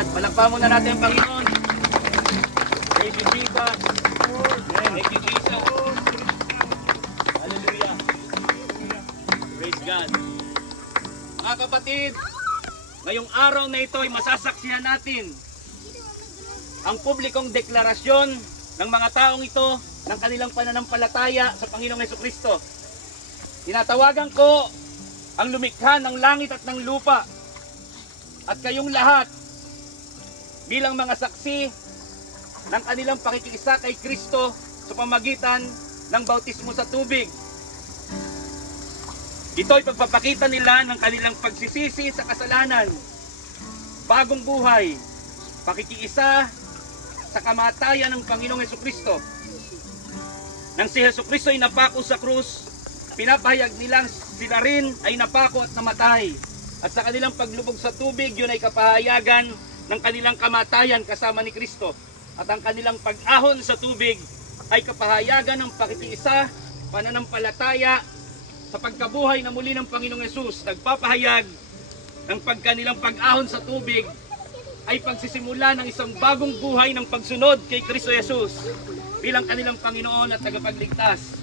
God. Palakpakan muna natin ang Panginoon. Thank you, Jesus. Thank you, Jesus. Hallelujah. Praise God. Mga kapatid, ngayong araw na ito ay masasaksihan natin ang publikong deklarasyon ng mga taong ito ng kanilang pananampalataya sa Panginoong Jesucristo. Tinatawagan ko ang lumikha ng langit at ng lupa at kayong lahat bilang mga saksi ng kanilang pakikiisa kay Kristo sa pamagitan ng bautismo sa tubig. Ito ay pagpapakita nila ng kanilang pagsisisi sa kasalanan, bagong buhay, pakikiisa sa kamatayan ng Panginoong Jesucristo. Nang si Jesucristo ay napako sa krus, pinapahayag nilang sila rin ay napako at namatay. At sa kanilang paglubog sa tubig, yun ay kapahayagan ng kanilang kamatayan kasama ni Kristo. At ang kanilang pag-ahon sa tubig ay kapahayagan ng pakikiisa, pananampalataya sa pagkabuhay na muli ng Panginoong Yesus. Nagpapahayag ng pagkanilang pag-ahon sa tubig ay pagsisimula ng isang bagong buhay ng pagsunod kay Kristo Jesus bilang kanilang Panginoon at tagapagligtas,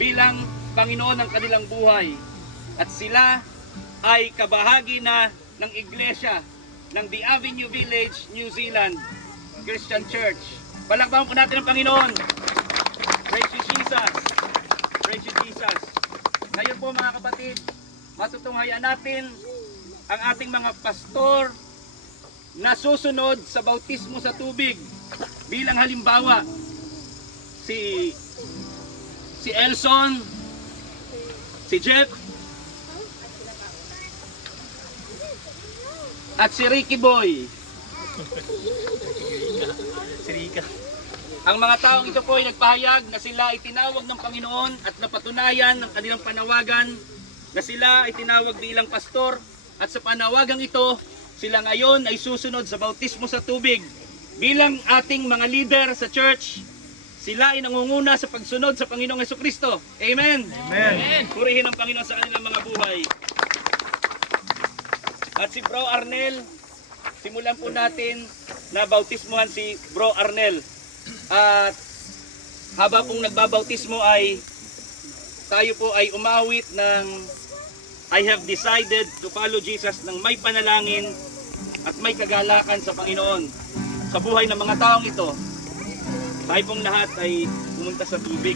bilang Panginoon ng kanilang buhay. At sila ay kabahagi na ng iglesia ng The Avenue Village, New Zealand Christian Church. Palakpakan po natin ang Panginoon. Praise you, Jesus. Praise you, Jesus. Ngayon po mga kapatid, matutunghayan natin ang ating mga pastor na susunod sa bautismo sa tubig. Bilang halimbawa, si Elson, si Jeff, at si Ricky Boy. Si Rika. Ang mga taong ito po ay nagpahayag na sila ay tinawag ng Panginoon at napatunayan ng kanilang panawagan na sila ay tinawag bilang pastor, at sa panawagang ito, sila ngayon ay susunod sa bautismo sa tubig. Bilang ating mga leader sa church, sila ay nangunguna sa pagsunod sa Panginoong Jesucristo. Amen? Amen. Purihin ang Panginoon sa kanilang mga buhay. At si Bro Arnel, simulan po natin na bautismuhan si Bro Arnel. At habang pong nagbabautismo ay tayo po ay umawit ng I have decided to follow Jesus ng may panalangin at may kagalakan sa Panginoon. Sa buhay ng mga taong ito, tayo pong lahat ay pumunta sa tubig.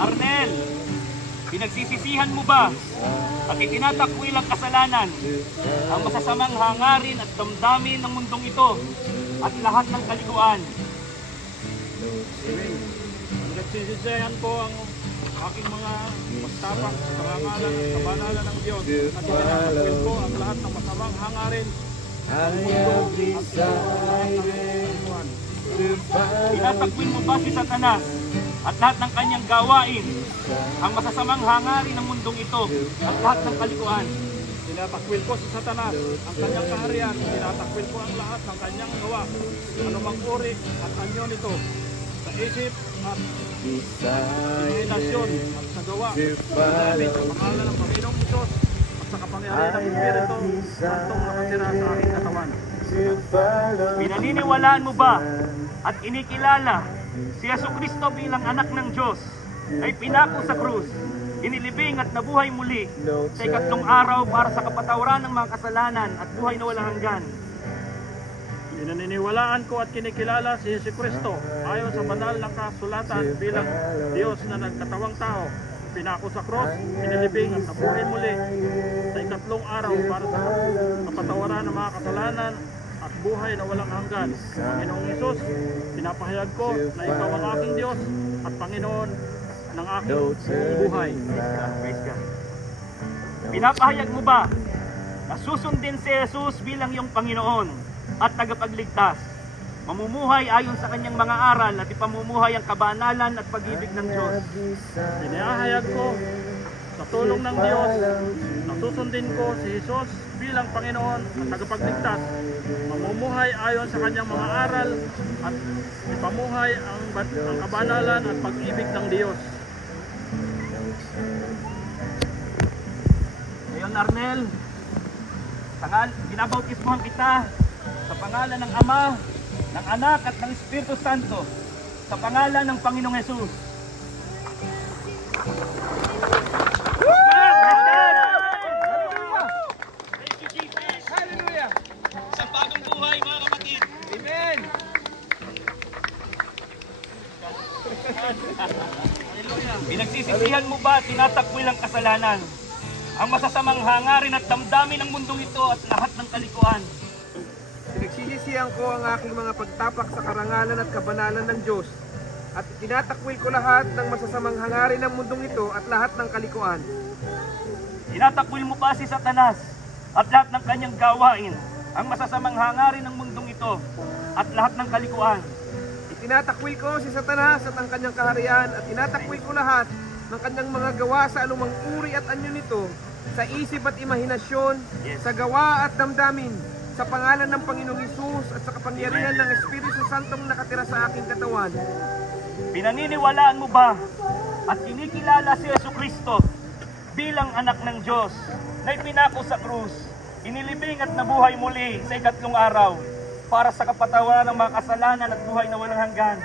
Arnel, pinagsisisihan mo ba at itinatakwil ang kasalanan, ang masasamang hangarin at damdamin ng mundong ito at lahat ng kaliguan? Nagsisisihan ko ang aking mga magtapak sa pangalan at kabanalan ng Diyos at itinatakwil ko ang lahat ng masamang hangarin ng mundo at lahat ng kaliguan. Tinatakwil mo ba si Satanas at lahat ng kanyang gawain, ang masasamang hangarin ng mundong ito at lahat ng kalikuan? Tinatakwil ko si Satanas, ang kanyang kaharian. Tinatakwil ko ang lahat ng kanyang gawa, anumang uri at anyo nito, sa isip at imahinasyon at sa gawa. Gamit ang pangalan ng Panginoong Diyos at sa kapangyarihan ng Espiritu Santong nakatira sa aking katawan. Pinaniniwalaan mo ba at inikilala si Jesucristo bilang anak ng Diyos, ay pinako sa krus, inilibing at nabuhay muli sa ikatlong araw para sa kapatawaran ng mga kasalanan at buhay na walang hanggan? Pinaniniwalaan ko at kinikilala si Jesucristo ayon sa banal na kasulatan bilang Diyos na nagkatawang tao, pinako sa krus, inilibing at nabuhay muli sa ikatlong araw para sa kapatawaran ng mga kasalanan at buhay na walang hanggan. Panginoong Hesus, pinapahayag ko na ikaw ang aking Diyos at Panginoon ng aking buhay. Praise God. Pinapahayag mo ba na susundin si Jesus bilang iyong Panginoon at tagapagligtas, mamumuhay ayon sa kanyang mga aral at ipamumuhay ang kabanalan at pag-ibig ng Diyos? Pinahayag ko sa tulong ng Diyos na susundin ko si Jesus bilang Panginoon at tagapagligtas, mamumuhay ayon sa kanyang mga aral at ipamuhay ang kabanalan at pag-ibig ng Diyos. Ngayon, Arnel, binabautismohan kita sa pangalan ng Ama, ng Anak at ng Espiritu Santo, sa pangalan ng Panginoong Hesus. Hallelujah! Sa bagong buhay, mga kapatid. Amen! Pinagsisisihan mo ba at tinatakwil ang kasalanan, ang masasamang hangarin at damdamin ng mundong ito at lahat ng kalikuan? Pinagsisisihan ko ang aking mga pagtapak sa karangalan at kabanalan ng Diyos at tinatakwil ko lahat ng masasamang hangarin ng mundong ito at lahat ng kalikuan. Tinatakwil mo ba si Satanas at lahat ng kanyang gawain, ang masasamang hangarin ng mundong ito at lahat ng kalikuan? Itinatakwil ko si Satanas at ang kanyang kaharian at tinatakwil ko lahat ng kanyang mga gawa sa anumang uri at anyo nito, sa isip at imahinasyon, sa gawa at damdamin, sa pangalan ng Panginoong Hesus at sa kapangyarihan ng Espiritu Santong nakatira sa aking katawan. Pinaniniwalaan mo ba at kinikilala si Jesucristo bilang anak ng Diyos na ipinako sa krus, inilibing at nabuhay muli sa ikatlong araw para sa kapatawaran ng mga kasalanan at buhay na walang hanggan?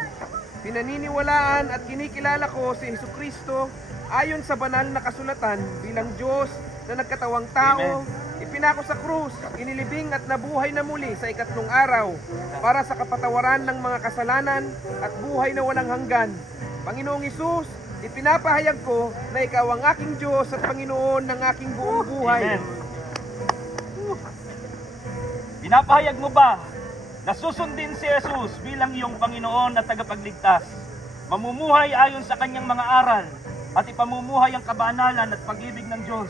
Pinaniniwalaan at kinikilala ko si Jesucristo ayon sa banal na kasulatan bilang Diyos na nagkatawang tao, ipinako sa krus, inilibing at nabuhay na muli sa ikatlong araw para sa kapatawaran ng mga kasalanan at buhay na walang hanggan. Panginoong Hesus, ipinapahayag ko na ikaw ang aking Diyos at Panginoon ng aking buong buhay. Amen. Pinapahayag mo ba na susundin si Jesus bilang iyong Panginoon at tagapagligtas, mamumuhay ayon sa kanyang mga aral, at ipamumuhay ang kabanalan at pag-ibig ng Diyos?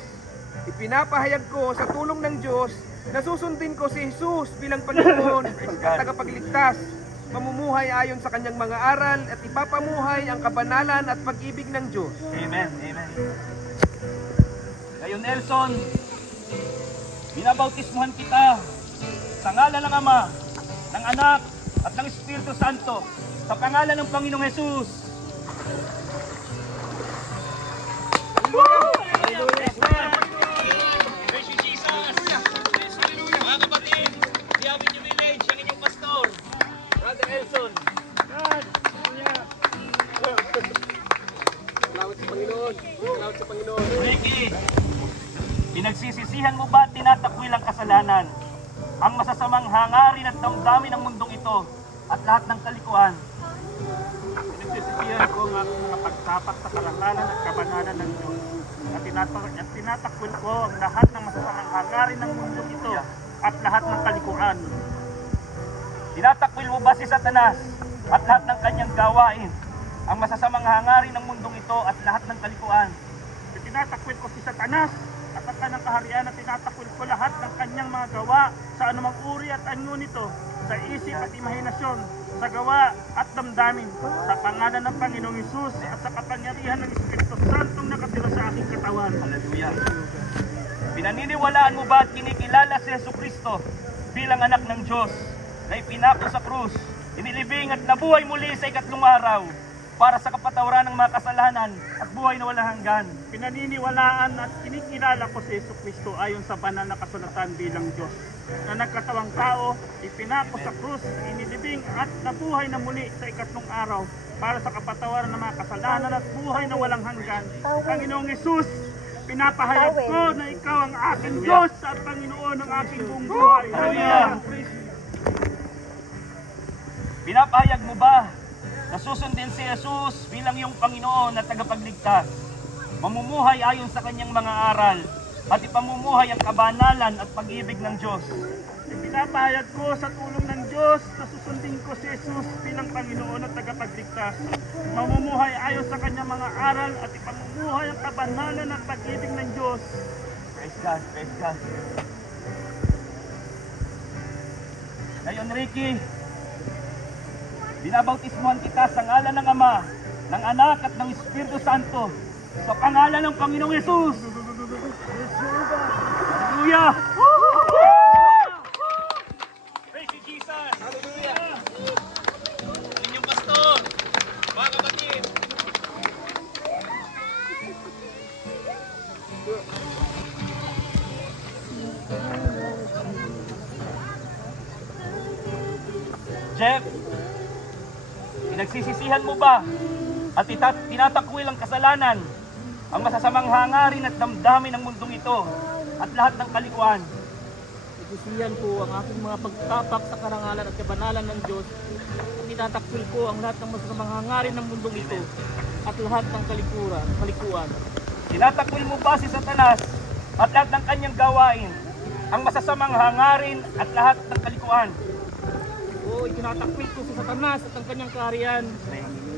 Ipinapahayag ko sa tulong ng Diyos na susundin ko si Jesus bilang Panginoon at tagapagligtas, mamumuhay ayon sa kanyang mga aral at ipapamuhay ang kabanalan at pag-ibig ng Diyos. Amen. Amen. Ngayon, Nelson, binabautismuhan kita sa ngalan ng Ama, ng Anak at ng Espiritu Santo, sa pangalan ng Panginoong Hesus. Praise you, Jesus! Mga kapatid, we have in your village ang inyong pastor, Brother Elson. Salamat sa Panginoon. Salamat sa Panginoon. Ricky, pinagsisisihan mo ba at tinatakwil ang kasalanan, ang masasamang hangarin at damdamin ng mundong ito at lahat ng kalikuan? Pinagsisisihan ko ang aking mga pagtapak sa karangalan at kabanalan ng Diyos at tinatakwil ko ang lahat ng masasamang hangarin ng mundong ito at lahat ng kalikuan. Tinatakwil mo ba si Satanas at lahat ng kanyang gawain, ang masasamang hangarin ng mundong ito at lahat ng kalikuan? Tinatakwil ko si Satanas at ang kanyang kaharian at tinatakwil ko lahat ng kanyang mga gawa sa anumang uri at anyo nito, sa isip at imahinasyon, sa gawa at damdamin, sa pangalan ng Panginoong Hesus at sa kapangyarihan ng Espiritu Santong nakatira sa aking katawan. Hallelujah. Pinaniniwalaan mo ba at kinikilala si Jesucristo bilang anak ng Diyos na ipinako sa krus, inilibing at nabuhay muli sa ikatlong araw para sa kapatawaran ng mga kasalanan at buhay na walang hanggan? Pinaniniwalaan at kinikilala ko si Jesucristo ayon sa banal na kasulatan bilang Diyos na nagkatawang tao, ipinako sa krus, inilibing at nabuhay na muli sa ikatlong araw para sa kapatawaran ng mga kasalanan at buhay na walang hanggan. Panginoong Hesus, pinapahayag ko na ikaw ang aking Diyos at Panginoon ng aking buong buhay. Hallelujah. Pinapahayag mo ba na susundin si Jesus bilang iyong Panginoon at tagapagligtas, mamumuhay ayon sa kanyang mga aral, at ipamumuhay ang kabanalan at pag-ibig ng Diyos? Pinapahayag ko sa tulong ng Diyos na susundin ko si Jesus bilang Panginoon at tagapagligtas, mamumuhay ayon sa kanyang mga aral at ipamumuhay ang kabanalan at pag-ibig ng Diyos. Praise God, praise God. Ngayon, Ricky, binabautismuhan kita sa ngalan ng Ama, ng Anak at ng Espiritu Santo, sa pangalan ng Panginoong Hesus. Hallelujah! Praise you, Jesus! Hallelujah! Inyong pastor, mga kapatid. Jeff, pinagsisisihan mo ba at tinatakwil ang kasalanan, ang masasamang hangarin at damdamin ng mundong ito at lahat ng kalikuan? Nagsisihan ko ang aking mga pagtapak sa karangalan at kabanalan ng Diyos at itatakwil ko ang lahat ng masasamang hangarin ng mundong ito at lahat ng kalikuan. Tinatakwil mo ba si Satanas at lahat ng kanyang gawain, ang masasamang hangarin at lahat ng kalikuan? Oo, itinatakwil ko si Satanas at ang kanyang kaharian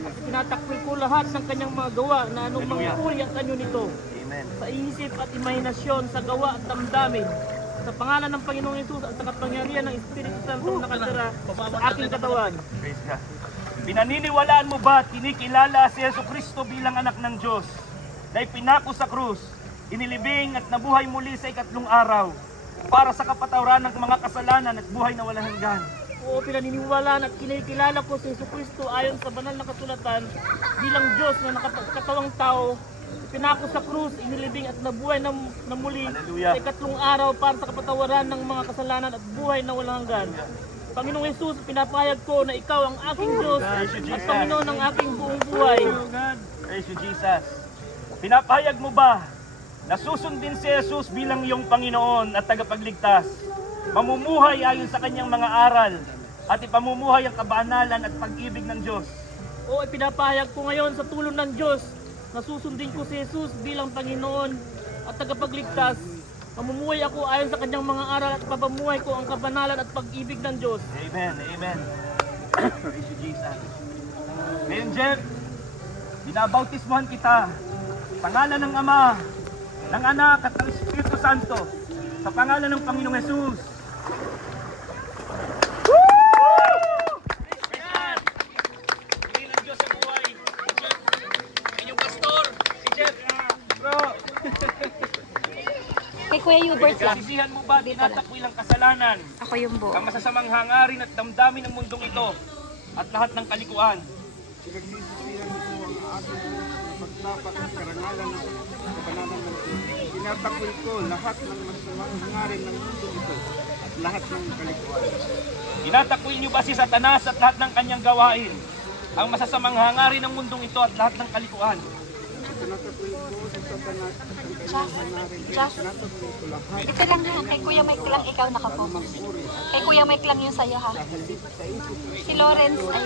at itinatakwil ko lahat ng kanyang mga gawa na anong mga uri at anyo nito Amen. sa isip at imahinasyon, sa gawa at damdamin, sa pangalan ng Panginoong Hesus at sa kapangyarihan ng Espiritu Santo na nakatira sa aking katawan. Praise God. Pinaniniwalaan mo ba at kinikilala si Jesucristo bilang anak ng Diyos na ipinako sa krus, inilibing at nabuhay muli sa ikatlong araw para sa kapatawaran ng mga kasalanan at buhay na walang hanggan? Oo, pinaniniwalaan at kinikilala ko si Jesucristo ayon sa banal na kasulatan bilang Diyos na nakatawang tao, pinako sa krus, inilibing at nabuhay na muli Hallelujah. sa ikatlong araw para sa kapatawaran ng mga kasalanan at buhay na walang hanggan. Panginoong Hesus, pinapahayag ko na ikaw ang aking Diyos at Panginoon ng aking buong buhay. Praise you, Jesus. Pinapahayag mo ba na susundin si Jesus bilang iyong Panginoon at tagapagligtas? Mamumuhay ayon sa kanyang mga aral at ipamumuhay ang kabanalan at pag-ibig ng Diyos. Oo, ipinapahayag ko ngayon sa tulong ng Diyos na susundin ko si Jesus bilang Panginoon at tagapagligtas. Mamumuhay ako ayon sa kanyang mga aral at papamuhay ko ang kabanalan at pag-ibig ng Diyos. Amen, amen. Praise you, Jesus. Ngayon, Jeff, binabautismohan kita sa pangalan ng Ama, ng Anak at ng Espiritu Santo, sa pangalan ng Panginoong Hesus. Piliin ng Diyos sa buhay. Inyong pastor, si Jeff. Bro, Kay Kuya Hubert lang. sisihan mo ba tinatakwil ang kasalanan, Ako yung buo. ang masasamang hangarin at damdamin ng mundong ito at lahat ng kalikuan? Pinagsisisihan ko ang aking pagtapak sa karangalan ng kabanalan ng Diyos. Tinatakwil ko lahat ng masamang hangarin ng mundo ito at lahat ng kalikuan. Tinatakwil niyo ba si Satanas at lahat ng kanyang gawain, ang masasamang hangarin ng mundong ito at lahat ng kalikuan? Tinatakwil ko sa Satanas at ang kanyang hangarin. Tinatakwil ko lahat Ito lang ha, kay Kuya Mike lang ikaw nakapokus. Kay Kuya Mike lang yung sa'yo ha. Si Lawrence ay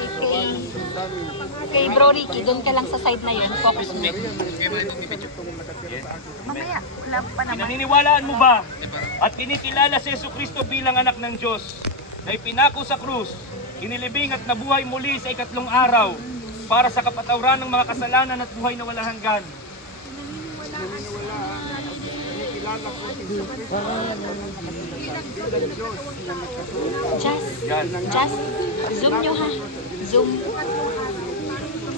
kay Bro Ricky, doon ka lang sa side na yun, focus mo. Mamaya, wala pa naman. Pinaniniwalaan mo ba at kinikilala si Jesucristo bilang anak ng Diyos na ipinako sa krus, inilibing at nabuhay muli sa ikatlong araw para sa kapatawaran ng mga kasalanan at buhay na walang hanggan? Naniniwalaan at kinikilala ko si Jesucristo bilang Diyos na nagkatulong Just, zoom nyo ha. Zoom.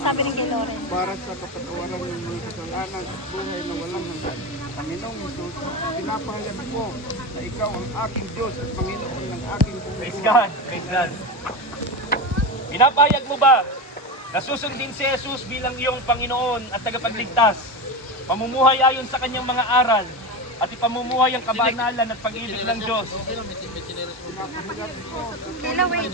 Sabi ni kay Lawrence. para sa kapatawaran ng mga kasalanan at buhay na walang hanggan. Panginoong Hesus, pinapahayag ko na ikaw ang aking Diyos at Panginoon ng aking buhay. Praise God! Praise God! Pinapahayag mo ba na susundin si Jesus bilang iyong Panginoon at tagapagligtas, pamumuhay ayon sa kanyang mga aral, at ipamumuhay ang kabanalan at pag-ibig ng Diyos? Kila, wait.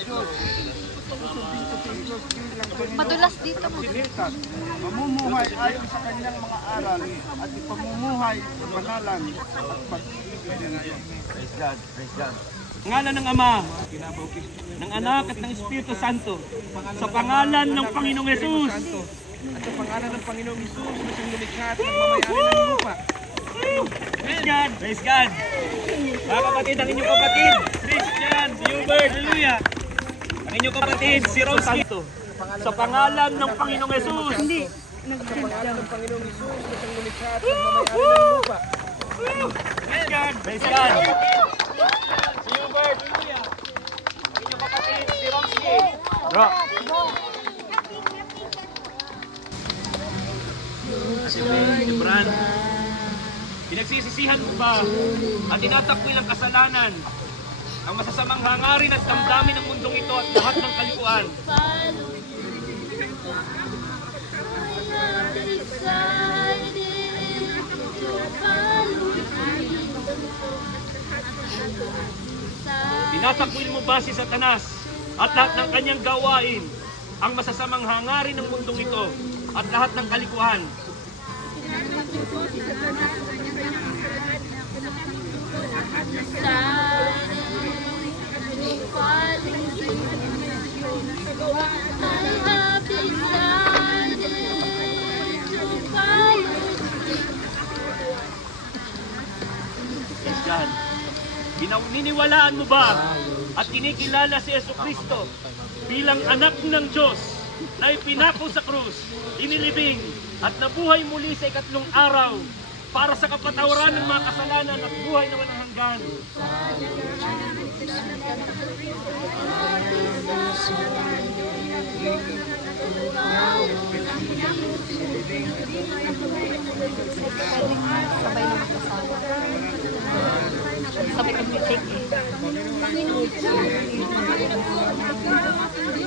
Madulas dito mo. Sinitas, mamumuhay ayon sa kanyang mga aral at ipamumuhay sa banalan at pag-ibig ng Diyos. Praise God! Praise God! Ngalan ng Ama, ng Anak at ng Espiritu Santo, sa pangalan ng Panginoong Hesus. At sa pangalan ng Panginoong Hesus na siyang lumikha at nagmamayari ng lupa. Praise God! Praise God! Mga kapatid, ang inyong kapatid, Christian, si Hubert, hallelujah! Ang inyong kapatid, si Rosky, sa pangalan ng Panginoong Hesus. Sa pangalan ng Panginoong Hesus na siyang lumikha at nagmamayari ng lupa. Praise God! Praise God! Si Hubert, hallelujah! Ang inyong kapatid, si Rosky. Bro! Si Bran, pinagsisisihan mo ba at tinatakwil ang kasalanan, ang masasamang hangarin at damdamin ng mundong ito at lahat ng kalikuan? Tinatakwil mo ba si Satanas at lahat ng kanyang gawain, ang masasamang hangarin ng mundong ito, at lahat ng kalikuhan. Yes, God. Niniwalaan mo ba at kinikilala si Jesucristo bilang anak ng Diyos na ipinako sa krus, inilibing at nabuhay muli sa ikatlong araw para sa kapatawaran ng mga kasalanan at buhay na walang hanggan? Sabay na magkasama. Sabay mag-take eh.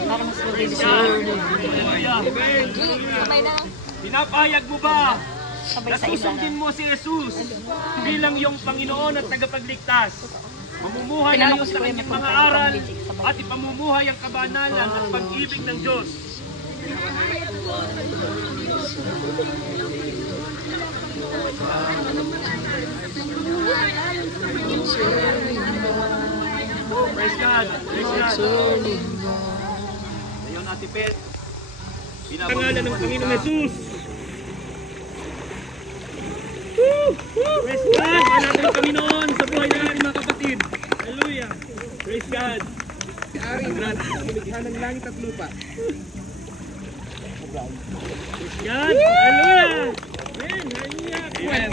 Para mas mabilis. Hallelujah. Sabay na. Pinapahayag mo ba Sabay na sa isa. susundin mo si Jesus bilang iyong Panginoon at tagapagligtas? Mamumuhay ayon sa kanyang mga aral at ipamumuhay ang kabanalan at pag-ibig ng Diyos. Praise God! Praise God! Ngayon, Ate Pet, pinangalan ng Panginoong Jesus. Praise God! Mahalin ng Panginoon sa buhay natin mga kapatid. Hallelujah! Praise God! Si Ari, lumikha ng langit at lupa. Praise God! Hallelujah! Amen! Hallelujah! Amen!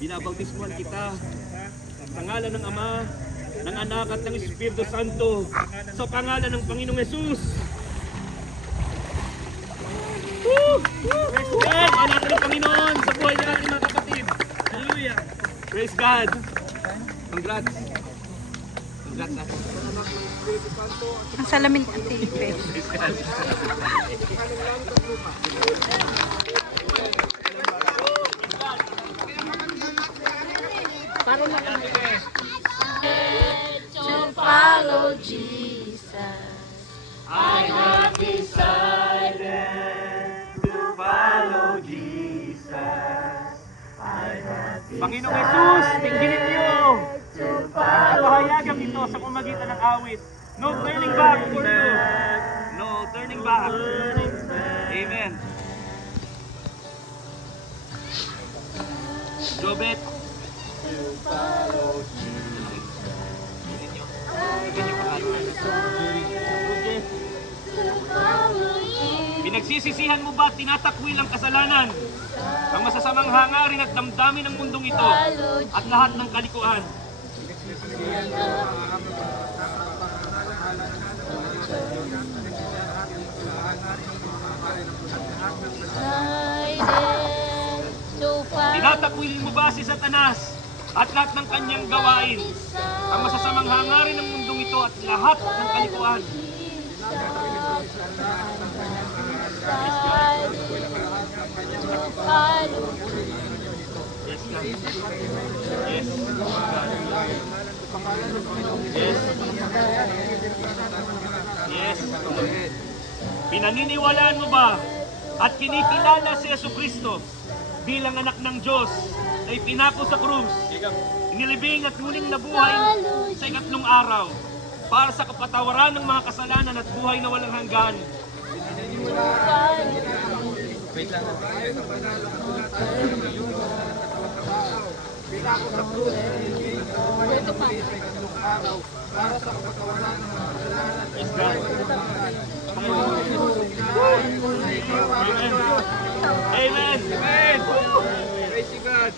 Binabautismuhan kita sa ngalan ng Ama, ng Anak at ng Espiritu Santo, sa pangalan ng Panginoong Jesus. Praise God! Mahalin ng Panginoon sa buhay natin mga kapatid. Hallelujah! Praise God! Congrats! Congrats na. Ang salamin at tipe. Praise God! To follow Jesus. I have decided to follow Jesus. Panginoong Jesus, tinginin niyo ang pahayagang ito sa pamagitan ng awit. No turning back for you. No turning back. Amen. Jobet. Pinagsisisihan mo ba at tinatakwil ang kasalanan, ang masasamang hangarin at damdamin ng mundong ito, at lahat ng kalikuan? Tinatakwil mo ba si Satanas at lahat ng kanyang gawain, ang masasamang hangarin ng mundong ito at lahat ng kalikuan? Yes, God. Yes. Yes. Yes. Pinaniniwalaan mo ba at kinikilala si Jesucristo bilang anak ng Diyos na ipinako sa krus, inilibing at muling nabuhay sa ikatlong araw para sa kapatawaran ng mga kasalanan at buhay na walang hanggan? Yes, God. Amen. Amen. Praise you, God.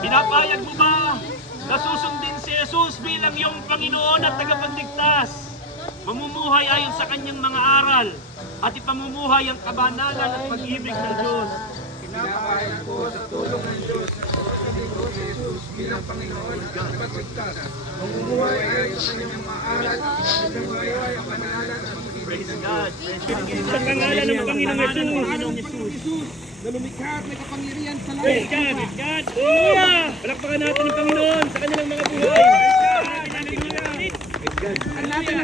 Pinapayag mo ba na susundin si Jesus bilang iyong Panginoon at tagapagligtas? Mamumuhay ayon sa kanyang mga aral at ipamumuhay ang kabanalan at pag-ibig ng Diyos. Pinapahayag ko sa tulong ng Diyos, susundin ko si Jesus bilang Panginoon at tagapagligtas. Mamumuhay ayon sa kanyang mga aral at ipamumuhay ang kabanalan at pag-ibig Praise ng God. Diyos. Sa pangalan ng Panginoong Jesus, na lumikha at may kapangyarihan sa langit. Praise God. Praise God. Hallelujah. Palakpakan natin ang Panginoon sa kanilang mga buhay. Praise God. Hallelujah. Ang natin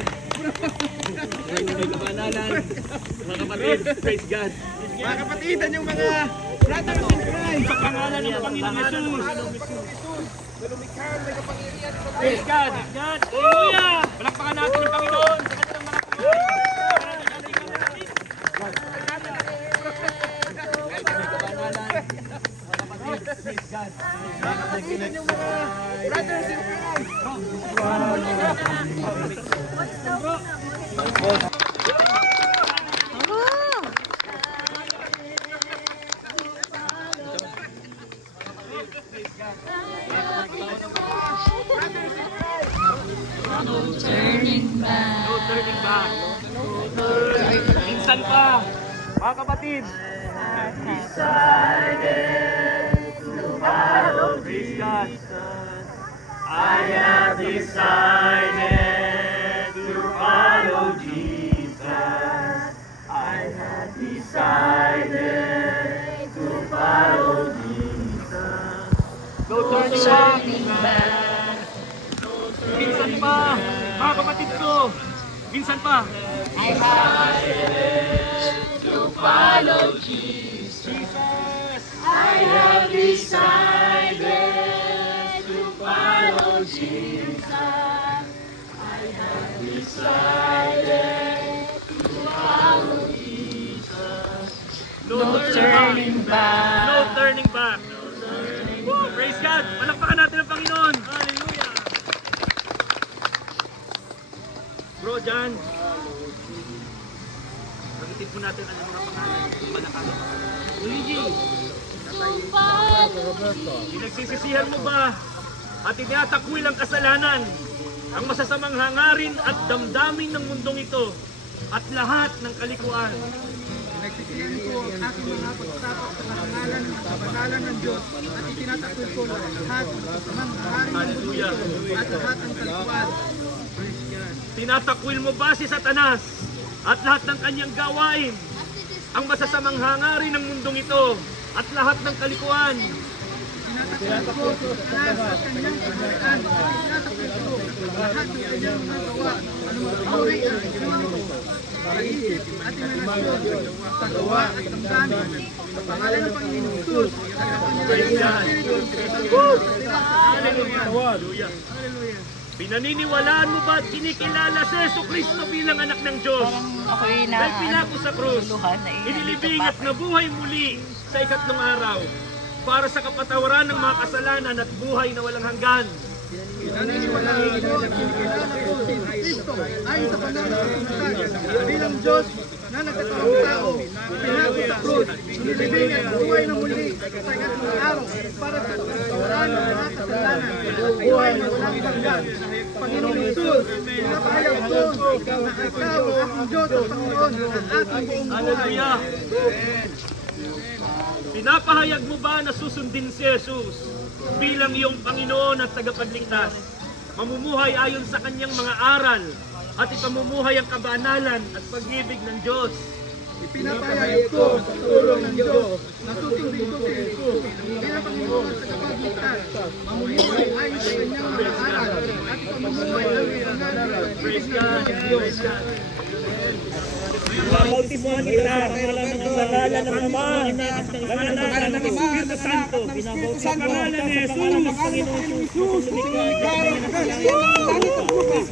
Praise God. Mga kapatid, yung mga brothers in Christ. Sa pangalan ng Panginoong Jesus. Na lumikha may kapangyarihan sa langit. Praise God. God. Hallelujah. Palakpakan natin ang Panginoon sa kanilang mga buhay. Praise God. Mga kapatid, yung mga brothers in Christ. No turning back. Minsan pa, mga kapatid. Praise God. I have decided to follow Jesus. I have decided to follow Jesus. No turning back. Minsan pa, mga kapatid ko. Minsan pa. I have decided to follow Jesus. I have decided to follow Jesus. I have decided to follow Jesus. No turning back. No turning back. Woo! Praise God! Palakpakan natin ang Panginoon. Hallelujah! Bro, John. Pag-itip po natin ang mga pangalan. Palakpakan. Luigi. Pinagsisisihan mo ba at tinatakwil ang kasalanan, ang masasamang hangarin at damdamin ng mundong ito at lahat ng kalikuan? Pinagsisihan ko ang aking mga pagtapak sa kapangalan ng Diyos at itinatakwil ko lahat ng kasamang hangarin ng mundo Hallelujah. at lahat ng kalikuan. Tinatakwil mo ba si Satanas at lahat ng kanyang gawain, ang masasamang hangarin ng mundong ito at lahat ng kalikuan? Tinatakbo ko sa kanyang kahayan. Tinatakbo ko lahat ng kanyang mga gawa. Anumang kaurian, pag-isip at imanasyon, sa gawa at damdamin. Sa pangalan ng Panginoon Jesus, at sa pangalan ng Espiritu Hallelujah. Pinaniniwalaan mo ba at kinikilala si Jesucristo bilang anak ng Diyos? Ako'y Dahil pinako sa krus, inilibing at nabuhay muli sa ikatlong araw para sa kapatawaran ng mga kasalanan at buhay na walang hanggan. Naniniwalaan ko at kinikilala ko si Kristo ayon sa pangalan ng Panginoon bilang Diyos na nagkatawang tao, pinako sa krus, nilibing at buhay na muli sa ikatlong araw para sa kapatawaran ng mga kasalanan at buhay na walang hanggan. Panginoon Jesus, pinapahayag ko na ikaw ang aking Diyos at Panginoon ng aking buong buhay. Hallelujah! Pinapahayag mo ba na susundin si Jesus bilang iyong Panginoon at tagapagligtas? Mamumuhay ayon sa kanyang mga aral at ipamumuhay ang kabanalan at pag-ibig ng Diyos. Ipinapahayag ko sa tulong ng Diyos na susundin ko si Jesus bilang Panginoon sa kapagligtas, mamumuhay ayon sa kanyang mga aral at ipamumuhay ang kabanalan. Praise God! Praise God! Bautismuhan kita sa pangalan ng Pangalan ng Ama, ng Anak, ng Espiritu Santo. Sa pangalan ni Jesus, Panginoon Jesus,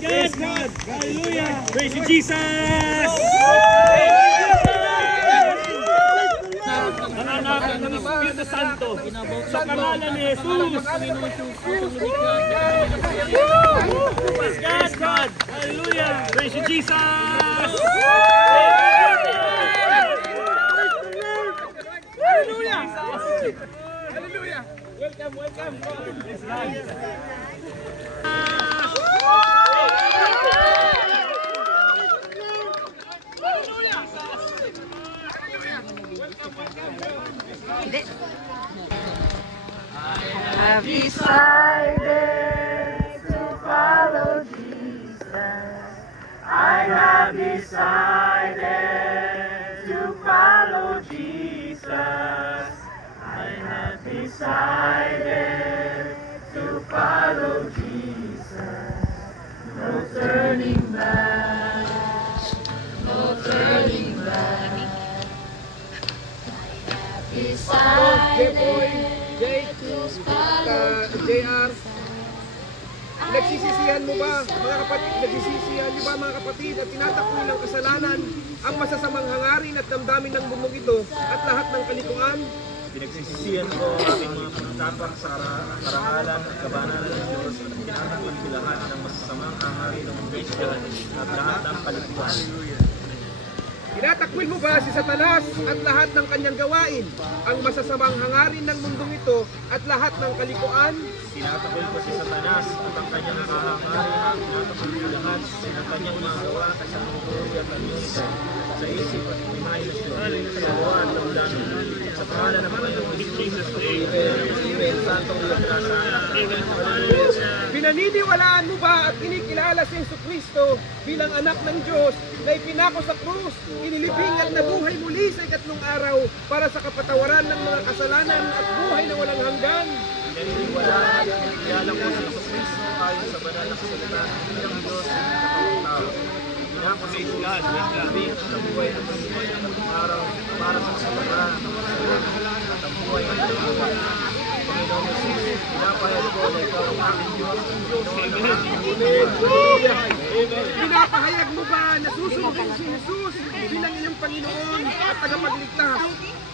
Praise God! Hallelujah! Praise you, Jesus! Ang Anak ng Espiritu Santo. Sa pangalan ni Jesus, Panginoon Jesus. Praise God! Hallelujah! Praise you, Jesus! Hallelujah! Hallelujah! Welcome, welcome! Praise God! I've decided to follow Jesus. I have decided to follow Jesus. I have decided to follow Jesus. No turning back. No turning back. Jeboy, Jake, JR. Nagsisisihan mo ba, mga kapatid, nagsisisihan niyo ba mga kapatid at tinatakbo ng kasalanan ang masasamang hangarin at damdamin ng mundong ito at lahat ng kalikuan? Pinagsisisihan ko ang aking mga pagtapak sa karangalan at kabanalan ng Diyos at tinatakwil ko lahat ng masasamang hangarin ng mundo ito at lahat ng kalikuan. Tinatakwil mo ba si Satanas at lahat ng kanyang gawain, ang masasamang hangarin ng mundong ito at lahat ng kalikuan? Tinatakwil ko si Satanas at ang kanyang kahangarin, tinatakwil ko lahat ng kanyang mga gawa sa mundo at ang ito sa isip at imahe ng Diyos, sa gawa at ulanan. Sa pangalan ng Panginoon Jesus Amen. Santong Pinaniniwalaan mo ba at kinikilala si Jesucristo bilang anak ng Diyos na ipinako sa krus, inilibing at nabuhay muli sa ikatlong araw para sa kapatawaran ng mga kasalanan at buhay na walang hanggan? Pinaniniwalaan at kinikilala ko si Jesucristo ayon sa banal na kasulatan bilang Diyos at katawang tao. Pinako sa islan, naglabing at nabuhay ng mabuhay ng tatlong araw para sa kapatawaran ng mga kasalanan at ang buhay ng kaluluwa. Panginoon Jesus, pinapahayag ko na ikaw ang aking Diyos, ang Panginoon ng aking buhay. Pinapahayag mo ba na susundin si Jesus bilang iyong Panginoon at tagapagligtas?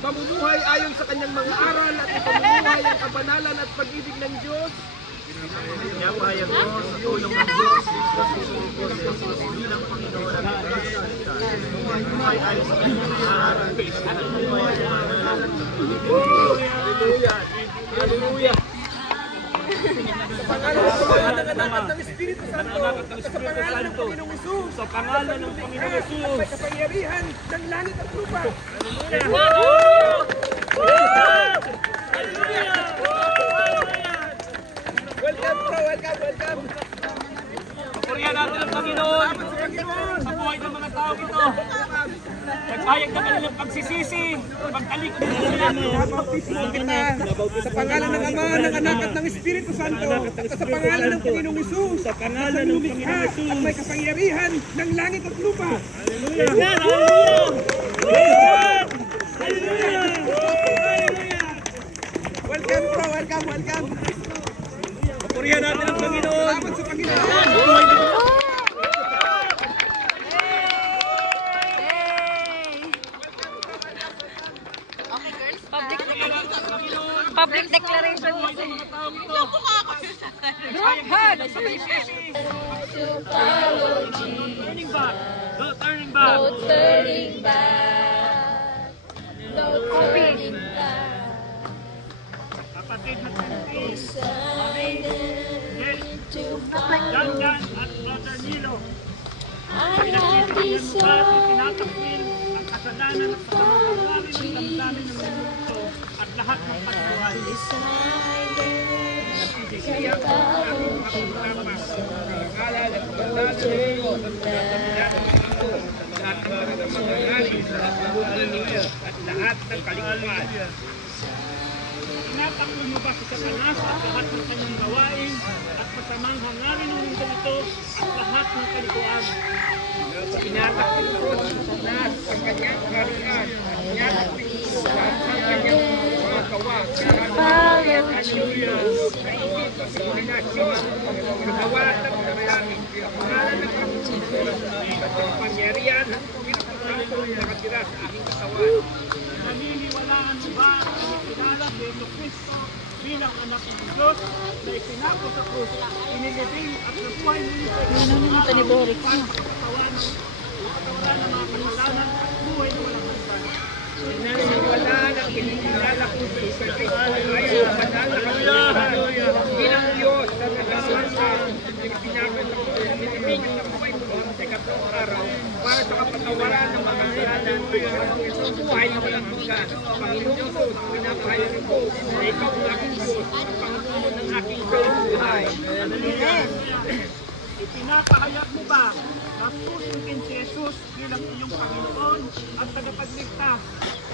Mamumuhay ayon sa kanyang mga aral at ipamumuhay ang kabanalan at pag-ibig ng Diyos? Pinapahayag ko sa tulong ng Diyos, susunod ko si Jesus bilang Panginoon at tagapagligtas. Mamumuhay ayon sa kanyang mga aral at ipamumuhay ang kabanalan at pag-ibig ng Diyos. Hallelujah! Sa pangalan ng anak at ng Espiritu Santo, sa pangalan ng Panginoong Hesus, Sa pangalan ng Panginoong Jesus. may kapangyarihan ng langit at lupa. Welcome bro, welcome. Purihan natin ang Panginoon sa buhay ng mga tao ito. Nagpahayag na kanilang pagsisisi, pagkalikod nila. Baptismo kita sa pangalan ng Ama, ng Anak at ng Espiritu Santo, at sa pangalan ng Panginoong Hesus, sa pangalan ng Panginoong Hesus, at may kapangyarihan ng langit at lupa. Welcome bro, welcome. Purihan natin ang Panginoon. Salamat sa Panginoon. Public declaration mo. Turning back. No turning back. Turning back, no turning back. Kapatid na Timothy, To find Jan at Brother Nilo. I have Pinagsisihan mo ba at decided tinatakwil ang kasalanan at pagkakamali ng damdamin ng mundo ito at lahat ng pagkawan. At lahat ng kalikuan. Tinatakbo mo ba si Satanas at lahat ng kanyang gawain at masamang hangarin ng mundo ito at lahat ng kalikuan? Tinatakil ko si Satanas ang kanyang kariyan at tinatakil ko ang kanyang mga gawa. Hallelujah! Magawa ng damdamin, pinakalan ng pagkakulo at ang pangyarihan ng Panginoon na nakatira sa aking katawan. Naniniwalaan mo ba at kinikilala si Jesucristo bilang anak ng Diyos na ipinako sa krus, inilibing at nabuhay muli sa isang araw para sa kapatawaran ng mga kasalanan at buhay na walang hanggan. Naniniwalaan at kinikilala ko si Jesucristo ayon sa banal na kasulatan bilang Diyos na nagkasala pinakot ako inilibing at nabuhay muli sa ikatlong araw para sa kapatawaran ng mga kasalanan at buhay na walang hanggan. Panginoon Diyos, pinapahayag ko na ikaw ang aking Diyos, ang Panginoon ng aking buhay. Ipinapahayag mo ba na susundin si Jesus bilang iyong Panginoon at tagapagligtas,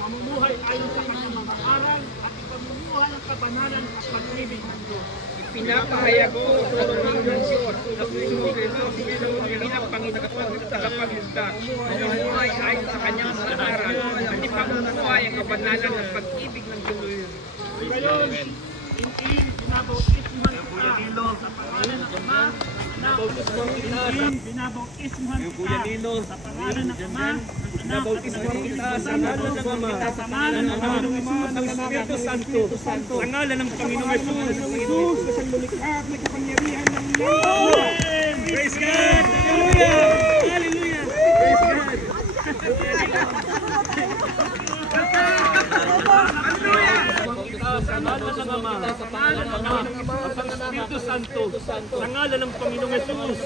mamumuhay ayon sa kanyang mga aral at ipamumuhay ang kabanalan at pag-ibig ng Diyos? Pinapahayag ko sa Panginoon ng Diyos na susundin ko bilang Panginoon at tagapagligtas, mamumuhay ayon sa kanyang mga aral at ipamumuhay ang kabanalan at pag-ibig ng ngayon, binabautismuhan kita sa pangalan ng Ama, Anak, binabautismuhan kita sa pangalan ng Ama, Anak, Bautismuhan kita sa ngalan ng Ama, sa pangalan ng Ama, ng Espiritu Santo, sa ngalan ng Panginoong Jesus. Jesus, kasang lulikha at may kapangyarihan ng langit. Praise God! Hallelujah! Hallelujah! Praise God! Sa ngalan ng Ama, sa pangalan ng Ama, at ng Espiritu Santo, sa ngalan ng Panginoong Jesus.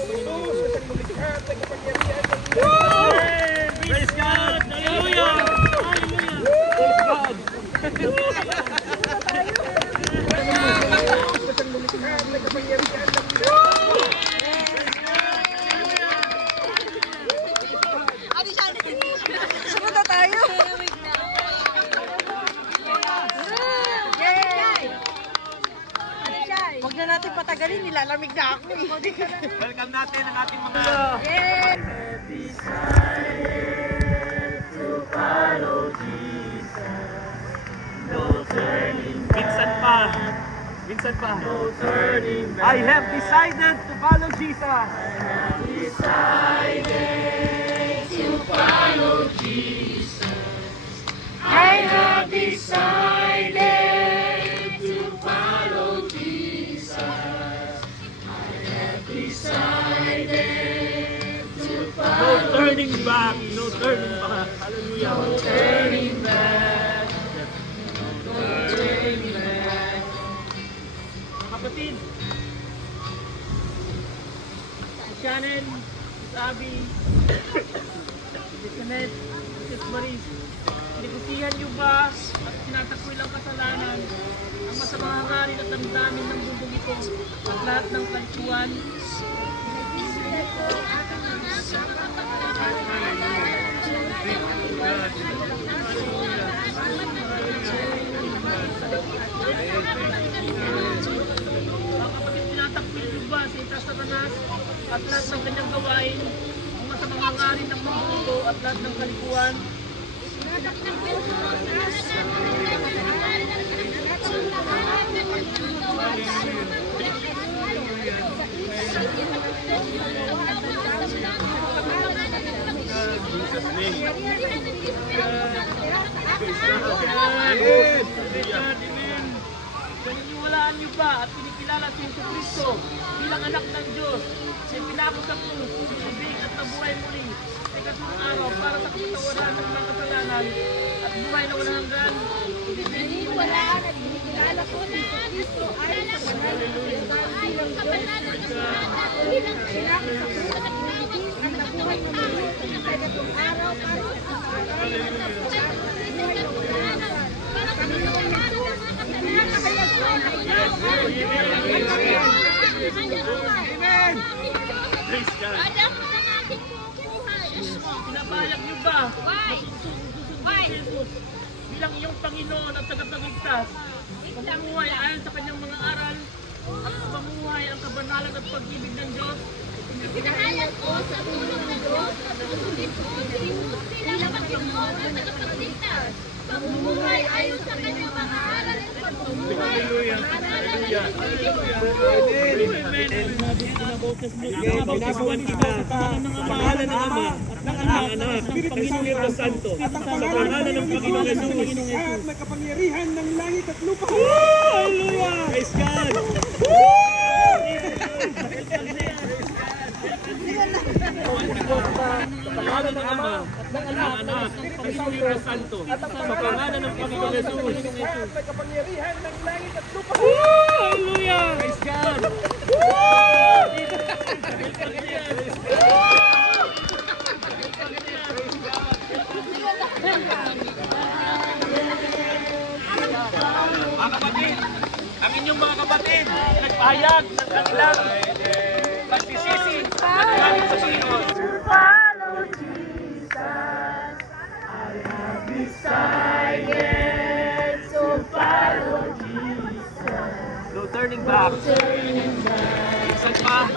Praise God! Hallelujah! Hallelujah! Praise God! Sumunod na tayo. Huwag na natin patagalin, nilalamig na ako eh. Welcome natin ang ating mga Minsan pa. I have decided to follow Jesus. No turning back. No turning back. Hallelujah. No turning back. Kapatid, si Shannon, si Abby, si Janet, si Maris, pinagsihan niyo ba at tinatakboy lang kasalanan ang masamang hangarin at damdamin ng mundong ito at lahat ng kalituan? Mga kapatid, tinatakboy niyo ba si Satanas at lahat ng kanyang gawain, ang masamang hangarin ng mundo ito at lahat ng kalikuan? Naniniwalaan niyo ba at kinikilala si Jesucristo bilang anak ng Diyos, siya pinako sa krus, sinibig at nabuhay muli sa ikatlong araw para sa kapatawaran ng mga kasalanan at buhay na walang hanggan? Naniniwalaan at kinikilala ko si Jesucristo ayon sa banal na kasulatan bilang Diyos bilang pinako sa krus at sinibig at nabuhay na muli sa ikatlong araw para sa kapatawaran ng mga kasalanan at buhay na walang hanggan. Kami naman ito, pinakahayag ko na ikaw Amen! Praise God! Pinapahayag niyo ba na susundin si Jesus bilang iyong Panginoon at tagapagligtas? Mamuhay ayon sa kanyang mga aral at mamuhay ang kabanalan at pag-ibig ng Diyos? Pinahayag ko sa tulong ng Diyos na susundin ko si Jesus bilang Panginoon at tagapagligtas. Pamumuhay ayon sa kanyang mga aral at pagmumuhay ang aralan ng Diyos. Binabautizuan kita sa pangalan ng Ama at ng Anak ng Espiritu Santo sa pangalan ng Panginoong Jesus. At may kapangyarihan ng langit at lupa. Hallelujah! Praise God! Sa pangalan ng Ama at ng Anak ng Espiritu Santo sa pangalan ng Panginoong Jesus. At may kapangyarihan ng langit at lupa. Hallelujah! Praise God! Mga kapatid, ang inyong mga kapatid, Nagpahayag ng kanilang pagsisisi at galing sa Panginoon. no turning back. Minsan pa,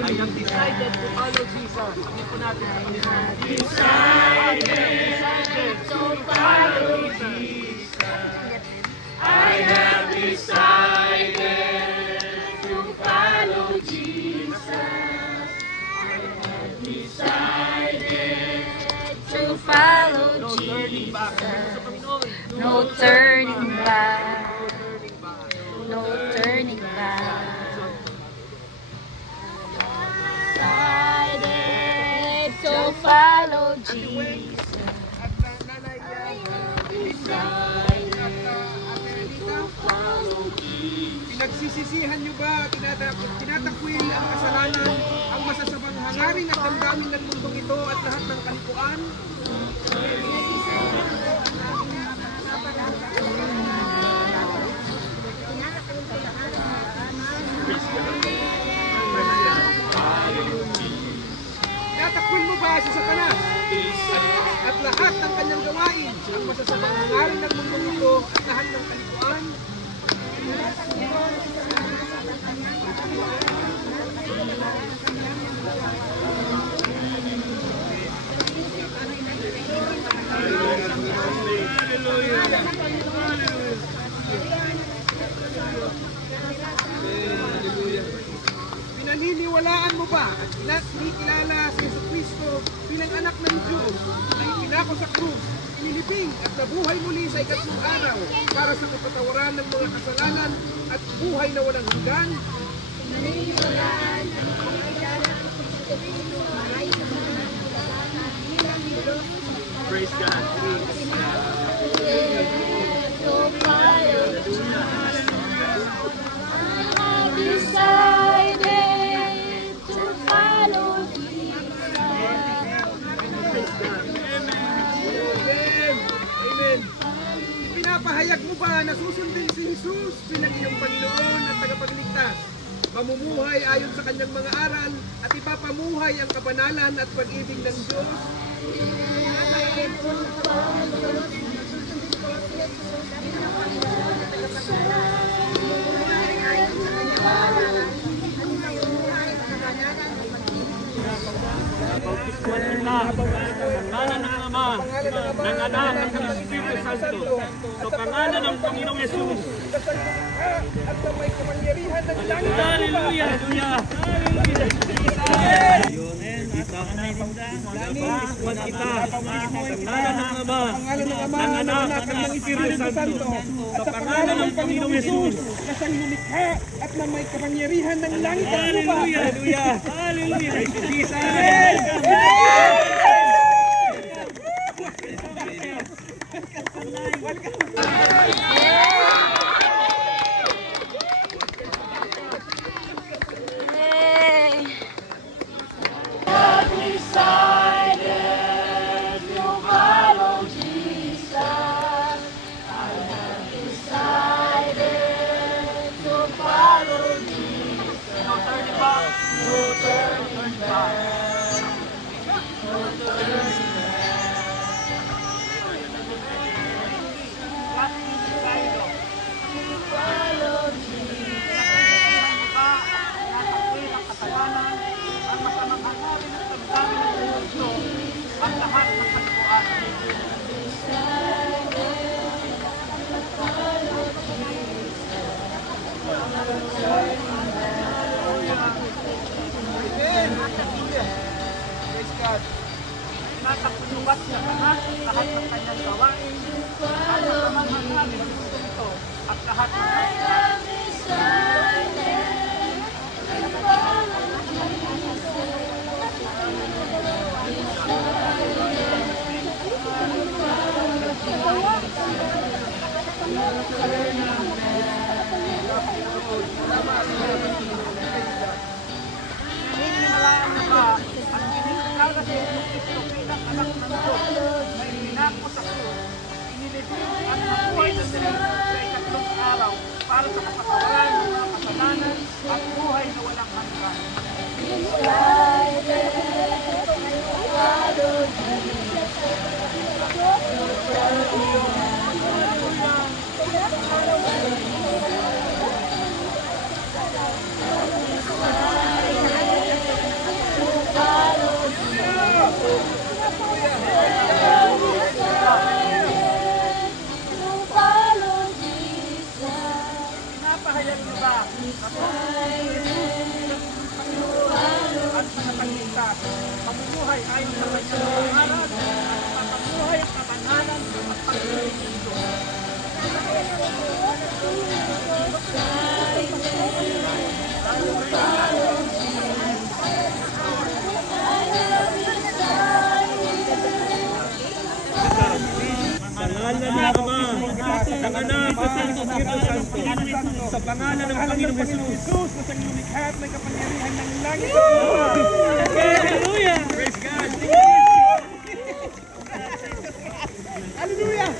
I have decided to follow Jesus. Hindi po natin ang decided to follow Jesus. To follow Jesus. No turning back. No turning back. Decided to follow Jesus. At nanay Linda at pinagsisisihan niyo ba, tinatakwil ang kasalanan, ang masasabang hangarin at damdamin ng mundong ito at lahat ng kalikuan? Tinatakwil mo ba si Satanas at lahat ng kanyang gawain, ang masasabang hangarin ng mundong ito at lahat ng kalikuan? Pinaniniwalaan mo ba at kinikilala si Jesucristo bilang anak ng Diyos na ipinako sa krus, inilibing at nabuhay muli sa ikatlong araw para sa kapatawaran ng mga kasalanan at buhay na walang hanggan? Praise God. Decided to follow Jesus. Amen! Amen! Pinapahayag mo ba na susundin si Jesus bilang iyong Panginoon at tagapagligtas? Mamumuhay ayon sa kanyang mga aral at ipapamuhay ang kabanalan at pag-ibig ng Diyos? Bautiskuhan kita sa pangalan ng Ama, ng Anak, at ng Espiritu Santo, sa pangalan ng Panginoong Yesus. At sa may kapangyarihan ng langit at lupa. Hallelujah! Hallelujah! Bautiskuhan kita sa pangalan ng Ama, Pangalan ng Ama, ng ng Anak, Anak, at ng ng Espiritu Santo, at sa pangalan ng Panginoong Yesus. na siyang lumikha at na may kapangyarihan ng langit at lupa. Hallelujah! Hallelujah! Hallelujah! Yay! Praise God. Tinataklubat niya lahat ng kanyang gawain, at sa mga hangarin ng mundo ito, at lahat ng Naniniwalaan mo ba ang kinikilala si Jesucristo bilang anak ng Diyos na iminako sa krus, inilibing at nabuhay na sila sa ikatlong araw para sa kapatawaran ng mga kasalanan at buhay na walang hanggan. To follow Jesus. mamumuhay ayon sa kanyang pangaral at papamuhay ang kabanalan at pagdinig ng Diyos. Pangalan ng Ama, ng Anak, at ng Espiritu Santo. Sa pangalan ng Panginoong Jesus. Jesus na sa lumikha at may kapangyarihan ng langit at lupa. Hallelujah! Praise God! Hallelujah!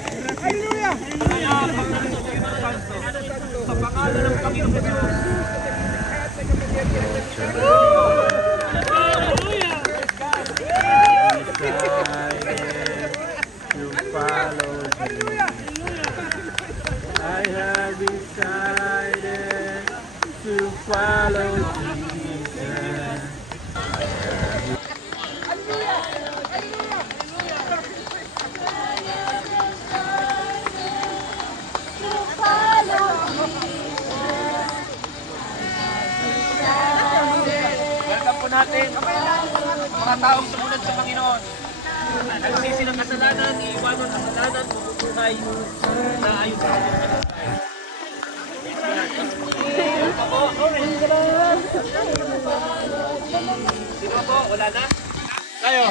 Hallelujah! Sa pangalan ng Panginoong Jesus. I have decided to follow Jesus. Welcome po natin mga taong sumunod sa Panginoon. Nagsisi ng kasalanan, iiwanan ang kasalanan, mabubuhay na ayon sa kanyang Sino po? Wala na? Kayo?